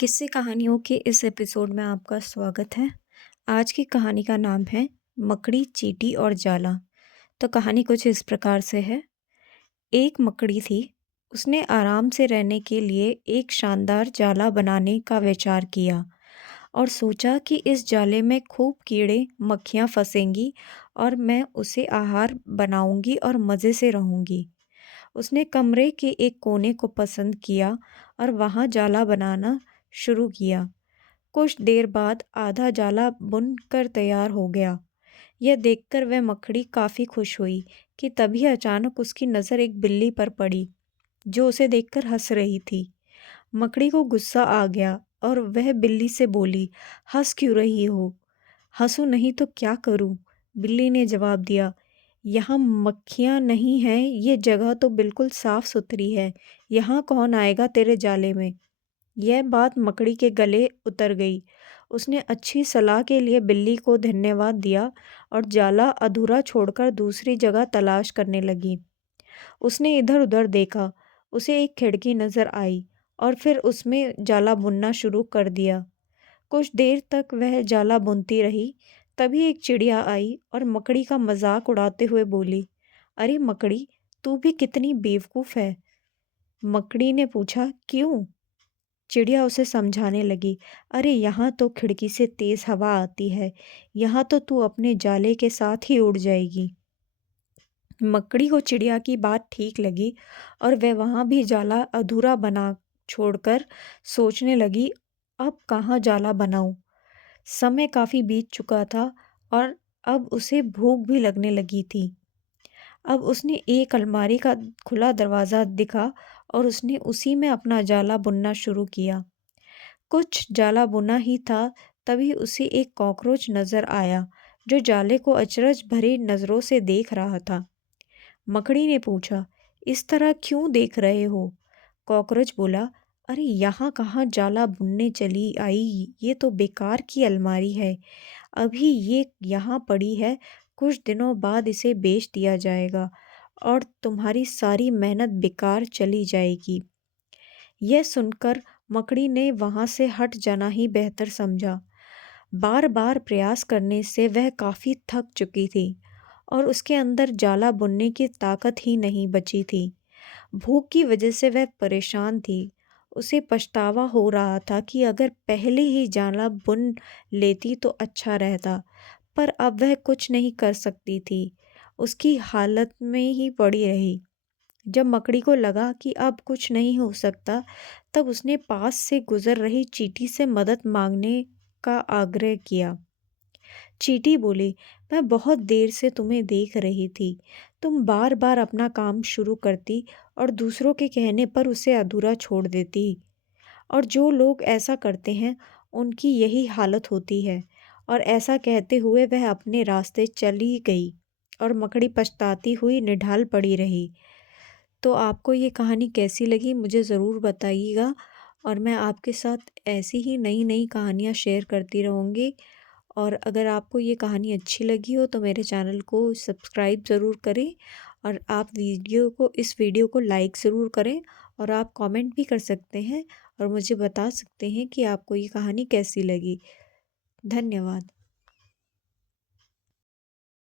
किस्से कहानियों के इस एपिसोड में आपका स्वागत है। आज की कहानी का नाम है मकड़ी, चींटी और जाला। तो कहानी कुछ इस प्रकार से है। एक मकड़ी थी। उसने आराम से रहने के लिए एक शानदार जाला बनाने का विचार किया और सोचा कि इस जाले में खूब कीड़े मक्खियाँ फंसेंगी और मैं उसे आहार बनाऊंगी और मज़े से रहूंगी। उसने कमरे के एक कोने को पसंद किया और वहाँ जाला बनाना शुरू किया। कुछ देर बाद आधा जाला बुन कर तैयार हो गया। यह देखकर वह मकड़ी काफ़ी खुश हुई कि तभी अचानक उसकी नज़र एक बिल्ली पर पड़ी, जो उसे देखकर हंस रही थी। मकड़ी को गुस्सा आ गया और वह बिल्ली से बोली, "हंस क्यों रही हो?" "हंसू नहीं तो क्या करूं?" बिल्ली ने जवाब दिया। "यहाँ मक्खियाँ नहीं हैं, ये जगह तो बिल्कुल साफ सुथरी है। यहाँ कौन आएगा तेरे जाले में?" यह बात मकड़ी के गले उतर गई। उसने अच्छी सलाह के लिए बिल्ली को धन्यवाद दिया और जाला अधूरा छोड़कर दूसरी जगह तलाश करने लगी। उसने इधर-उधर देखा। उसे एक खिड़की नज़र आई और फिर उसमें जाला बुनना शुरू कर दिया। कुछ देर तक वह जाला बुनती रही। तभी एक चिड़िया आई और मकड़ी का मजाक उड़ाते हुए बोली, "अरे मकड़ी, तू भी कितनी बेवकूफ़ है।" मकड़ी ने पूछा, "क्यों?" चिड़िया उसे समझाने लगी, "अरे यहाँ तो खिड़की से तेज हवा आती है। यहाँ तो तू अपने जाले के साथ ही उड़ जाएगी।" मकड़ी को चिड़िया की बात ठीक लगी और वह वहाँ भी जाला अधूरा बना छोड़कर सोचने लगी, अब कहाँ जाला बनाऊं। समय काफ़ी बीत चुका था और अब उसे भूख भी लगने लगी थी। अब उसने एक अलमारी का खुला दरवाज़ा दिखा और उसने उसी में अपना जाला बुनना शुरू किया। कुछ जाला बुना ही था, तभी उसे एक कॉकरोच नज़र आया, जो जाले को अचरज भरी नज़रों से देख रहा था। मकड़ी ने पूछा, "इस तरह क्यों देख रहे हो?" कॉकरोच बोला, "अरे यहाँ कहाँ जाला बुनने चली आई, ये तो बेकार की अलमारी है। अभी ये यहाँ पड़ी है, कुछ दिनों बाद इसे बेच दिया जाएगा और तुम्हारी सारी मेहनत बेकार चली जाएगी।" यह सुनकर मकड़ी ने वहाँ से हट जाना ही बेहतर समझा। बार बार प्रयास करने से वह काफ़ी थक चुकी थी और उसके अंदर जाला बुनने की ताकत ही नहीं बची थी। भूख की वजह से वह परेशान थी। उसे पछतावा हो रहा था कि अगर पहले ही जाला बुन लेती तो अच्छा रहता, पर अब वह कुछ नहीं कर सकती थी। उसकी हालत में ही पड़ी रही। जब मकड़ी को लगा कि अब कुछ नहीं हो सकता, तब उसने पास से गुजर रही चींटी से मदद मांगने का आग्रह किया। चींटी बोली, "मैं बहुत देर से तुम्हें देख रही थी। तुम बार बार अपना काम शुरू करती और दूसरों के कहने पर उसे अधूरा छोड़ देती। और जो लोग ऐसा करते हैं, उनकी यही हालत होती है।" और ऐसा कहते हुए वह अपने रास्ते चली गई और मकड़ी पछताती हुई निढाल पड़ी रही। तो आपको ये कहानी कैसी लगी मुझे ज़रूर बताइएगा और मैं आपके साथ ऐसी ही नई नई कहानियाँ शेयर करती रहूँगी। और अगर आपको ये कहानी अच्छी लगी हो तो मेरे चैनल को सब्सक्राइब ज़रूर करें और आप इस वीडियो को लाइक ज़रूर करें और आप कमेंट भी कर सकते हैं और मुझे बता सकते हैं कि आपको ये कहानी कैसी लगी। धन्यवाद।